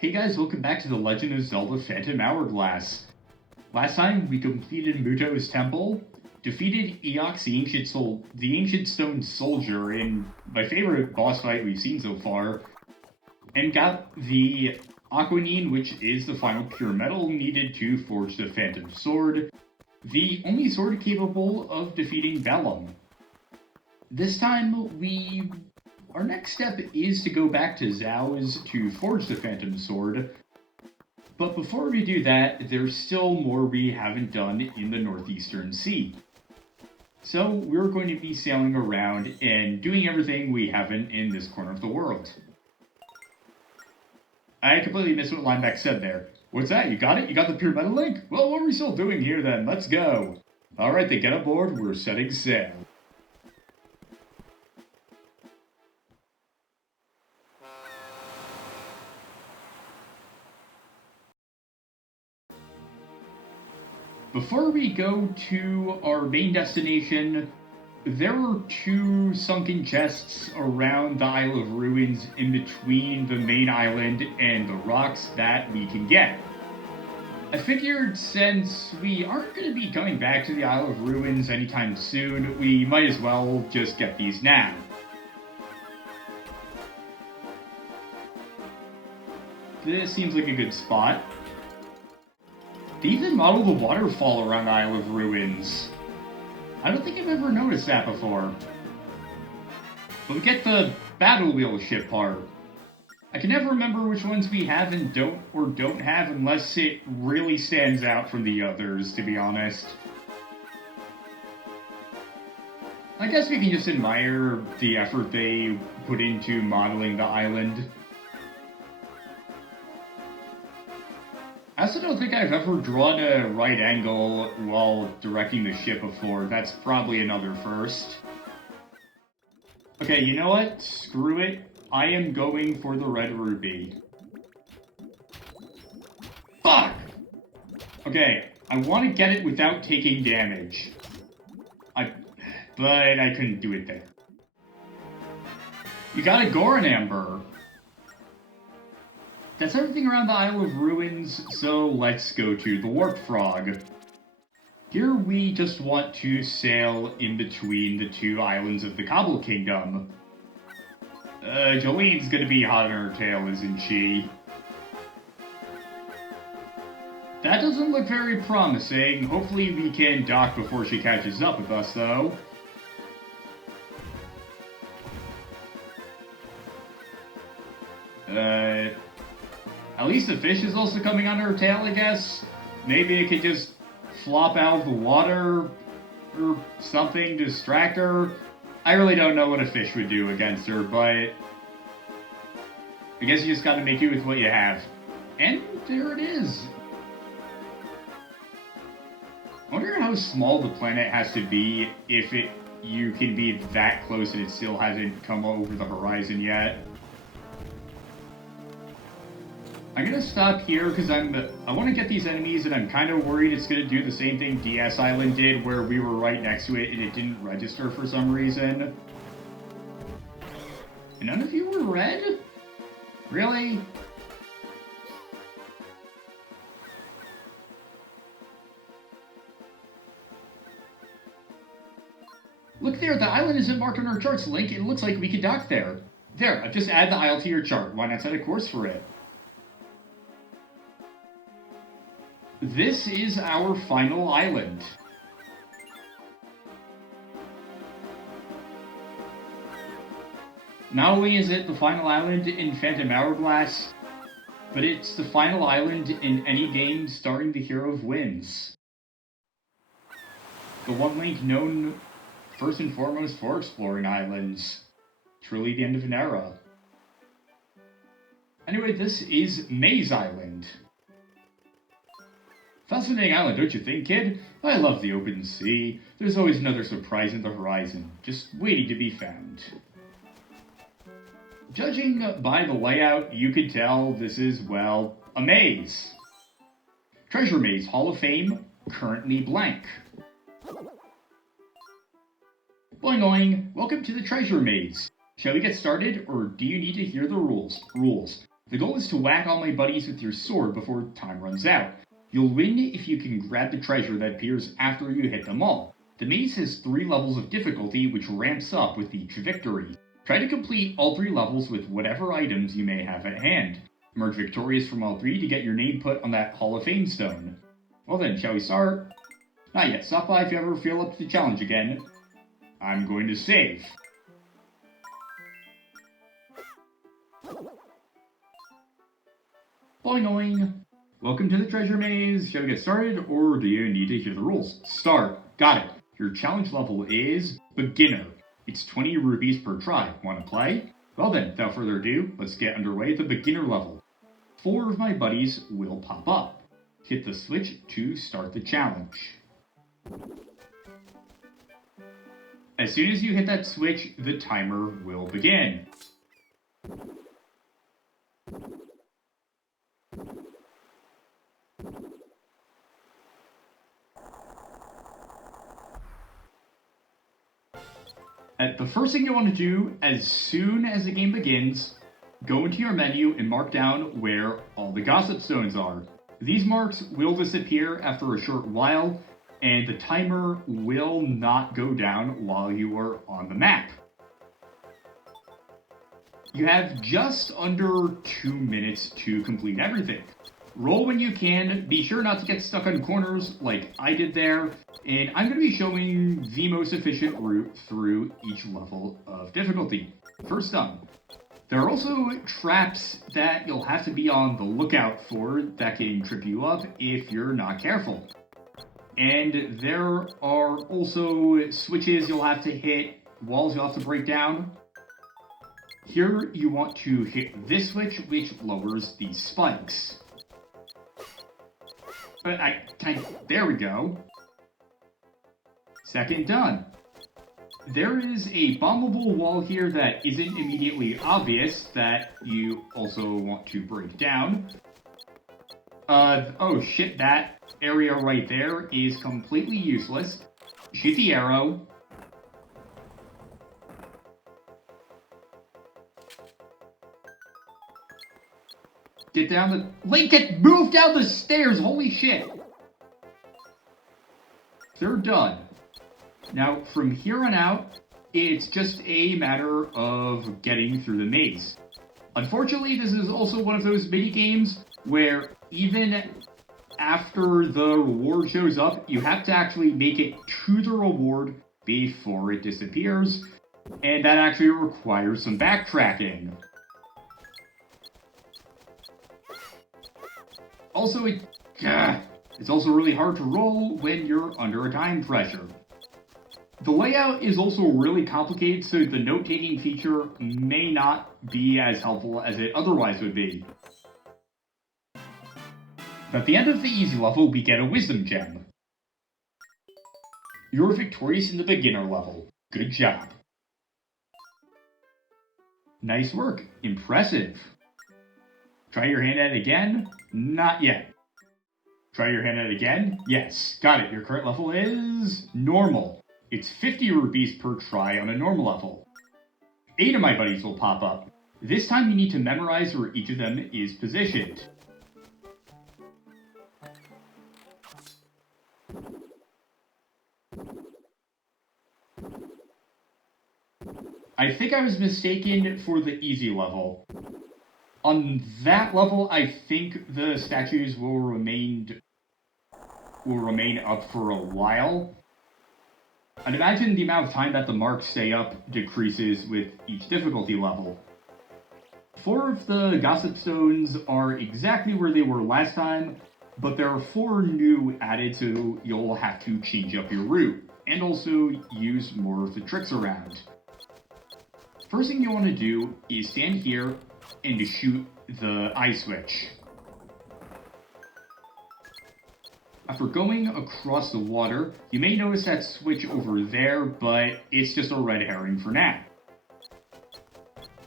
Hey guys, welcome back to The Legend of Zelda Phantom Hourglass. Last time we completed Muto's temple, defeated Eox the Ancient Stone Soldier in my favorite boss fight we've seen so far, and got the Aquanine, which is the final pure metal needed to forge the Phantom Sword, the only sword capable of defeating Vellum. This time, our next step is to go back to Zhao's to forge the Phantom Sword. But before we do that, there's still more we haven't done in the Northeastern Sea. So we're going to be sailing around and doing everything we haven't in this corner of the world. I completely missed what Lineback said there. What's that? You got it? You got the pure metal link? Well, what are we still doing here then? Let's go. Alright, then get aboard. We're setting sail. Before we go to our main destination, there are two sunken chests around the Isle of Ruins in between the main island and the rocks that we can get. I figured since we aren't going to be coming back to the Isle of Ruins anytime soon, we might as well just get these now. This seems like a good spot. They even modeled the waterfall around the Isle of Ruins. I don't think I've ever noticed that before. But we get the battle wheel ship part. I can never remember which ones we have and don't have unless it really stands out from the others, to be honest. I guess we can just admire the effort they put into modeling the island. I also don't think I've ever drawn a right angle while directing the ship before. That's probably another first. Okay, you know what? Screw it. I am going for the red ruby. Fuck! Okay, I want to get it without taking damage. But I couldn't do it there. You got a Goron Amber. That's everything around the Isle of Ruins, so let's go to the Warp Frog. Here we just want to sail in between the two islands of the Cobble Kingdom. Jolene's gonna be hot on her tail, isn't she? That doesn't look very promising. Hopefully we can dock before she catches up with us, though. At least the fish is also coming on her tail, I guess. Maybe it could just flop out of the water or something to distract her. I really don't know what a fish would do against her, but I guess you just gotta make do with what you have. And there it is. I wonder how small the planet has to be if you can be that close and it still hasn't come over the horizon yet. I'm gonna stop here because I want to get these enemies, and I'm kind of worried it's gonna do the same thing DS Island did, where we were right next to it and it didn't register for some reason. And none of you were red? Really? Look there, the island isn't marked on our charts, Link. It looks like we could dock there. There, I've just added the isle to your chart. Why not set a course for it? This is our final island. Not only is it the final island in Phantom Hourglass, but it's the final island in any game starring the hero of Winds. The one Link known first and foremost for exploring islands. Truly the end of an era. Anyway, this is Maze Island. Fascinating island, don't you think, kid? I love the open sea. There's always another surprise in the horizon, just waiting to be found. Judging by the layout, you could tell this is, well, a maze. Treasure Maze Hall of Fame, currently blank. Boing oing, welcome to the Treasure Maze. Shall we get started, or do you need to hear the rules? The goal is to whack all my buddies with your sword before time runs out. You'll win if you can grab the treasure that appears after you hit them all. The maze has 3 levels of difficulty, which ramps up with each victory. Try to complete all 3 levels with whatever items you may have at hand. Emerge victorious from all 3 to get your name put on that Hall of Fame stone. Well then, shall we start? Not yet. Stop by if you ever feel up to the challenge again. I'm going to save. Boing. Welcome to the treasure maze. Shall we get started, or do you need to hear the rules? Start. Got it. Your challenge level is Beginner. It's 20 rupees per try. Want to play? Well then, without further ado, let's get underway at the beginner level. 4 of my buddies will pop up. Hit the switch to start the challenge. As soon as you hit that switch, the timer will begin. The first thing you want to do, as soon as the game begins, go into your menu and mark down where all the gossip stones are. These marks will disappear after a short while, and the timer will not go down while you are on the map. You have just under 2 minutes to complete everything. Roll when you can, be sure not to get stuck on corners like I did there, and I'm going to be showing the most efficient route through each level of difficulty. First up, there are also traps that you'll have to be on the lookout for that can trip you up if you're not careful. And there are also switches you'll have to hit, walls you'll have to break down. Here you want to hit this switch, which lowers these spikes. There we go. Second done. There is a bombable wall here that isn't immediately obvious that you also want to break down. Oh shit, that area right there is completely useless. Shoot the arrow. Get down the... Link, move down the stairs! Holy shit! They're done. Now, from here on out, it's just a matter of getting through the maze. Unfortunately, this is also one of those mini-games where even after the reward shows up, you have to actually make it to the reward before it disappears, and that actually requires some backtracking. Also, it's also really hard to roll when you're under a time pressure. The layout is also really complicated, so the note-taking feature may not be as helpful as it otherwise would be. At the end of the easy level, we get a wisdom gem. You're victorious in the beginner level. Good job. Nice work. Impressive. Try your hand at it again? Not yet. Try your hand at it again? Yes. Got it. Your current level is normal. It's 50 rupees per try on a normal level. 8 of my buddies will pop up. This time you need to memorize where each of them is positioned. I think I was mistaken for the easy level. On that level, I think the statues will remain up for a while. I'd imagine the amount of time that the marks stay up decreases with each difficulty level. 4 of the gossip stones are exactly where they were last time, but there are 4 new added, so you'll have to change up your route, and also use more of the tricks around. First thing you want to do is stand here and to shoot the eye switch. After going across the water, you may notice that switch over there, but it's just a red herring for now.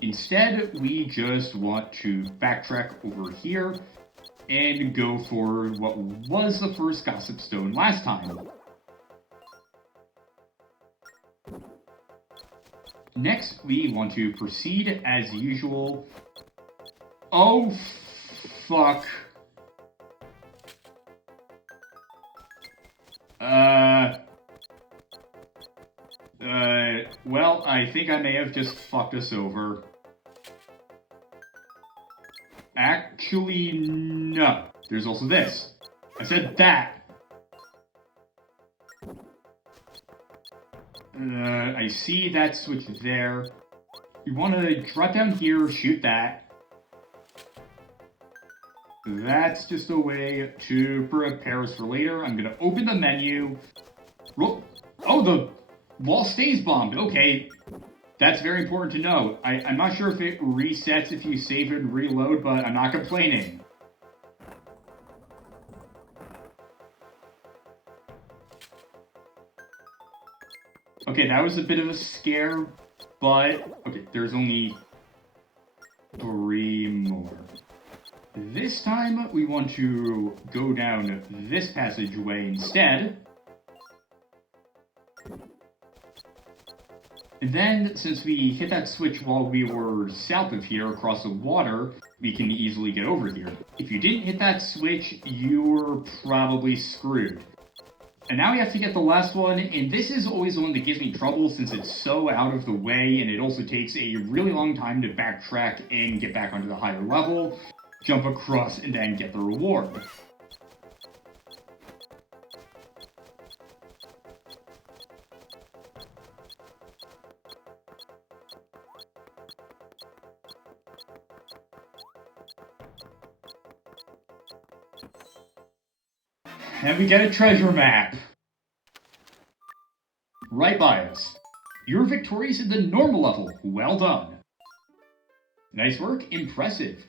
Instead, we just want to backtrack over here and go for what was the first gossip stone last time. Next, we want to proceed as usual Oh, fuck. Well, I think I may have just fucked us over. Actually, no. There's also this. I said that. I see that switch there. You want to drop down here, shoot that. That's just a way to prepare us for later. I'm going to open the menu. Oh, the wall stays bombed. Okay. That's very important to know. I'm not sure if it resets if you save and reload, but I'm not complaining. Okay, that was a bit of a scare, but... Okay, there's only 3 more. This time, we want to go down this passageway instead. And then, since we hit that switch while we were south of here across the water, we can easily get over here. If you didn't hit that switch, you were probably screwed. And now we have to get the last one, and this is always the one that gives me trouble since it's so out of the way, and it also takes a really long time to backtrack and get back onto the higher level, jump across, and then get the reward. And we get a treasure map. Right by us. You're victorious in the normal level. Well done. Nice work. Impressive.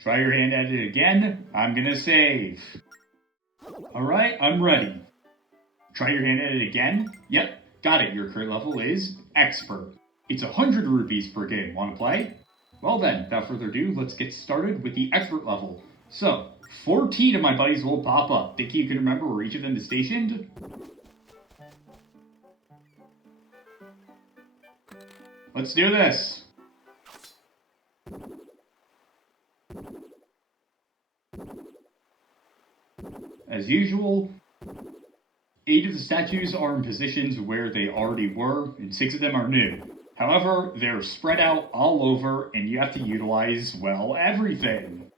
Try your hand at it again. I'm gonna save. Alright, I'm ready. Try your hand at it again. Yep, got it. Your current level is Expert. It's 100 rupees per game. Want to play? Well then, without further ado, let's get started with the Expert level. So, 14 of my buddies will pop up. Think you can remember where each of them is stationed? Let's do this! As usual, 8 of the statues are in positions where they already were, and 6 of them are new. However, they're spread out all over, and you have to utilize, well, everything.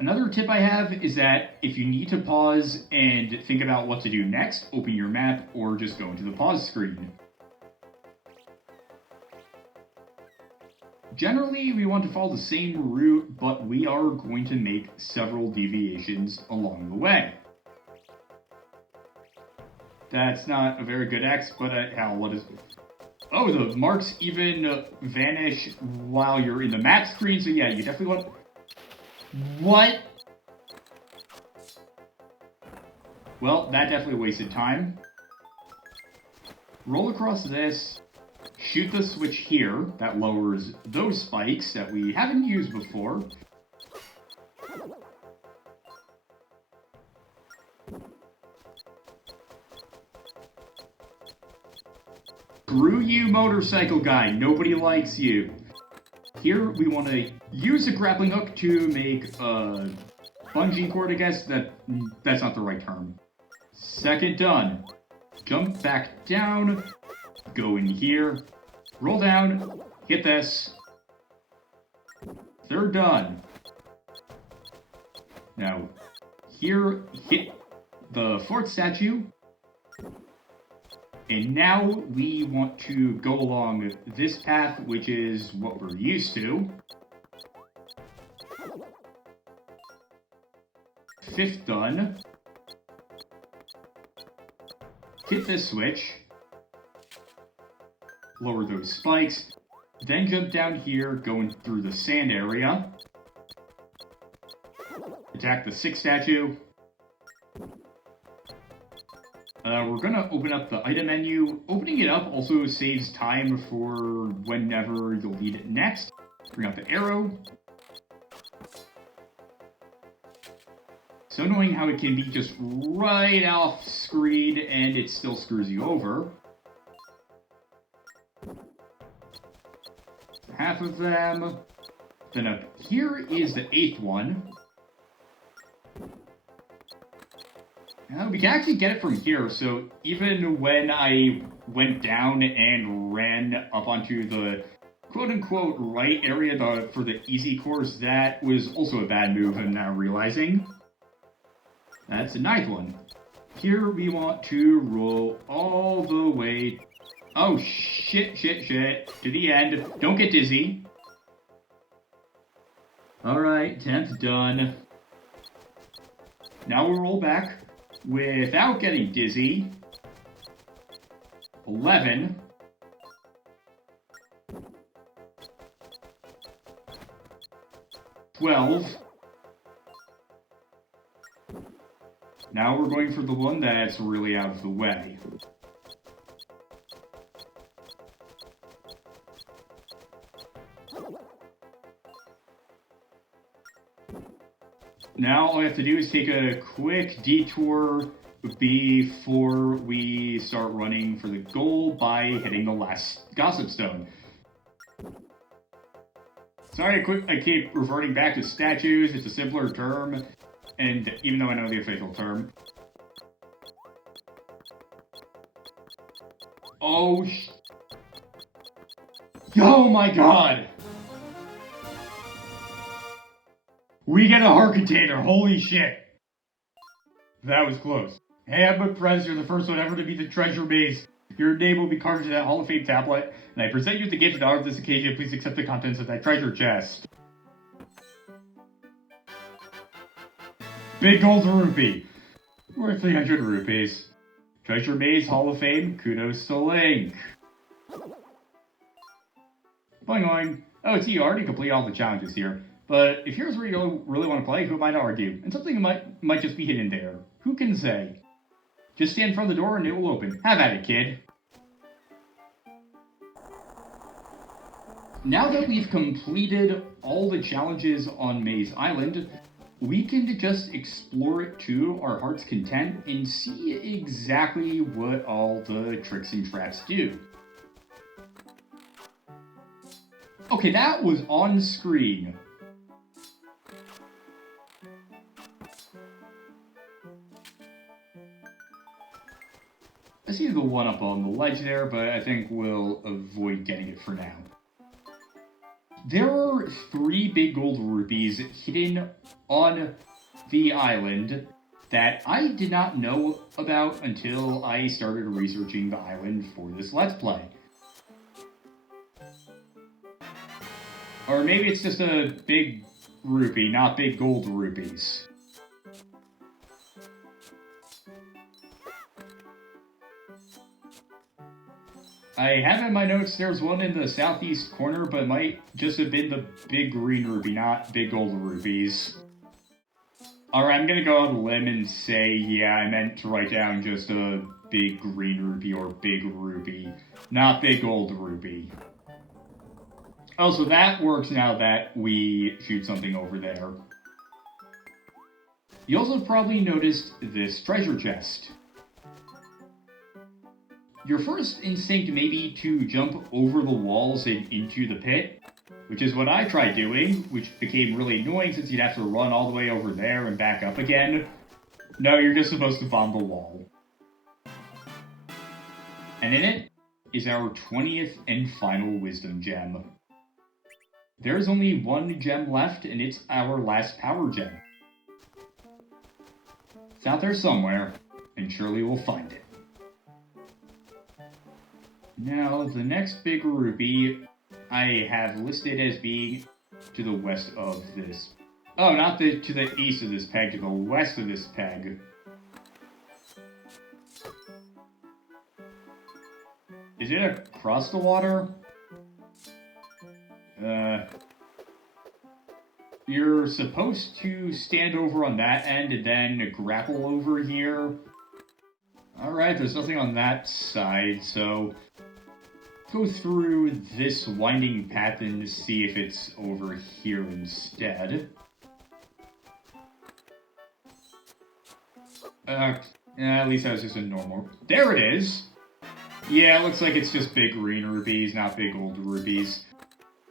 Another tip I have is that if you need to pause and think about what to do next, open your map or just go into the pause screen. Generally, we want to follow the same route, but we are going to make several deviations along the way. That's not a very good X, but hell, what is... Oh, the marks even vanish while you're in the map screen, so yeah, you definitely want... What? Well, that definitely wasted time. Roll across this, shoot the switch here, that lowers those spikes that we haven't used before. Screw you, motorcycle guy, nobody likes you. Here, we want to use a grappling hook to make a bungee cord, I guess. That's not the right term. Second done. Jump back down, go in here, roll down, hit this. Third done. Now, here, hit the 4th statue. And now we want to go along this path, which is what we're used to. 5th done. Hit this switch. Lower those spikes. Then jump down here, going through the sand area. Attack the 6th statue. We're going to open up the item menu. Opening it up also saves time for whenever you'll need it next. Bring out the arrow. So annoying how it can be just right off screen and it still screws you over. Half of them. Then up here is the 8th one. We can actually get it from here, so even when I went down and ran up onto the quote-unquote right area for the easy course, that was also a bad move, I'm now realizing. That's the 9th one. Here we want to roll all the way... Oh, shit, to the end. Don't get dizzy. Alright, 10th done. Now we'll roll back without getting dizzy. 11. 12. Now we're going for the one that's really out of the way. Now all we have to do is take a quick detour before we start running for the goal by hitting the last Gossip Stone. Sorry, I keep reverting back to statues. It's a simpler term, and even though I know the official term. Oh my god! We get a heart container, holy shit! That was close. Hey, I'm McPrez, you're the first one ever to beat the treasure maze. Your name will be carved into that Hall of Fame tablet, and I present you the gift in honor of this occasion. Please accept the contents of that treasure chest. Big gold rupee. Worth 300 rupees. Treasure Maze Hall of Fame, kudos to Link. Boing boing. Oh, see, you already completed all the challenges here. But if here's where you really want to play, who am I to argue? And something might just be hidden there. Who can say? Just stand in front of the door and it will open. Have at it, kid. Now that we've completed all the challenges on Maze Island, we can just explore it to our heart's content and see exactly what all the tricks and traps do. Okay, that was on screen. I see the one up on the ledge there, but I think we'll avoid getting it for now. There are 3 big gold rupees hidden on the island that I did not know about until I started researching the island for this Let's Play. Or maybe it's just a big rupee, not big gold rupees. I have in my notes there's one in the southeast corner, but it might just have been the big green rupee, not big gold rupees. Alright, I'm gonna go on a limb and say, yeah, I meant to write down just a big green rupee or big rupee, not big gold rupee. Also, that works now that we shoot something over there. You also probably noticed this treasure chest. Your first instinct may be to jump over the walls and into the pit, which is what I tried doing, which became really annoying since you'd have to run all the way over there and back up again. No, you're just supposed to bomb the wall. And in it is our 20th and final wisdom gem. There's only one gem left, and it's our last power gem. It's out there somewhere, and surely we'll find it. Now, the next big rupee I have listed as being to the west of this. Oh, not to the east of this peg, to the west of this peg. Is it across the water? You're supposed to stand over on that end and then grapple over here. Alright, there's nothing on that side, so go through this winding path and see if it's over here instead. At least that was just a normal. There it is! Yeah, it looks like it's just big green rubies, not big gold rubies.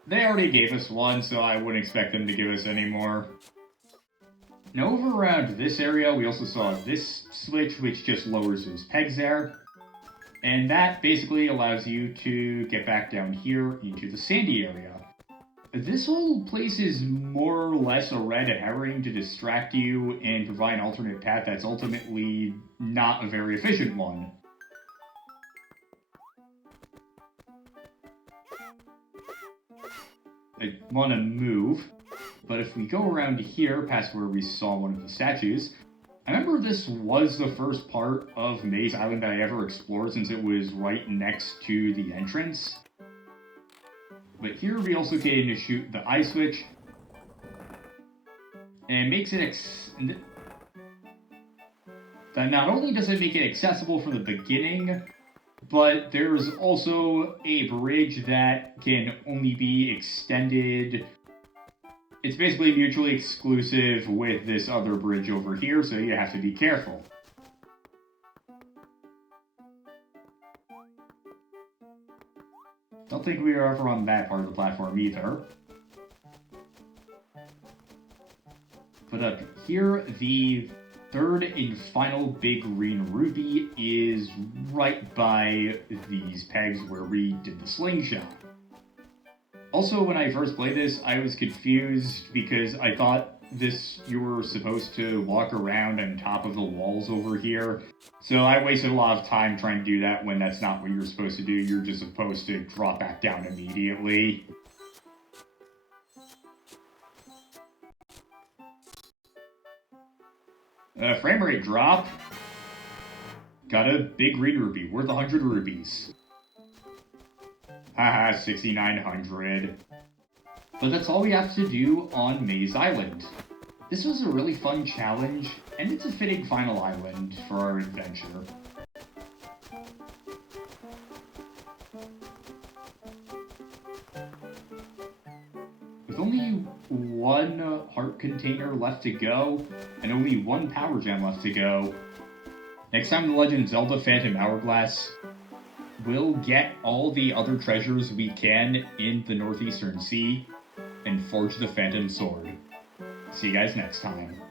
They already gave us one, so I wouldn't expect them to give us any more. Now over around this area, we also saw this switch, which just lowers those pegs there. And that basically allows you to get back down here into the sandy area. This whole place is more or less a red herring to distract you and provide an alternate path that's ultimately not a very efficient one. I want to move, but if we go around here past where we saw one of the statues, I remember this was the first part of Maze Island that I ever explored since it was right next to the entrance. But here we also get to shoot the eye switch, and it makes it that not only does it make it accessible from the beginning, but there's also a bridge that can only be extended. It's basically mutually exclusive with this other bridge over here, so you have to be careful. Don't think we are ever on that part of the platform either. But up here, the third and final big green ruby is right by these pegs where we did the slingshot. Also, when I first played this, I was confused because I thought you were supposed to walk around on top of the walls over here. So I wasted a lot of time trying to do that when that's not what you're supposed to do. You're just supposed to drop back down immediately. Frame rate drop. Got a big green ruby, worth 100 rubies. Haha, 6,900. But that's all we have to do on Maze Island. This was a really fun challenge, and it's a fitting final island for our adventure. With only one heart container left to go, and only one power gem left to go, next time in The Legend of Zelda Phantom Hourglass, we'll get all the other treasures we can in the Northeastern Sea and forge the Phantom Sword. See you guys next time.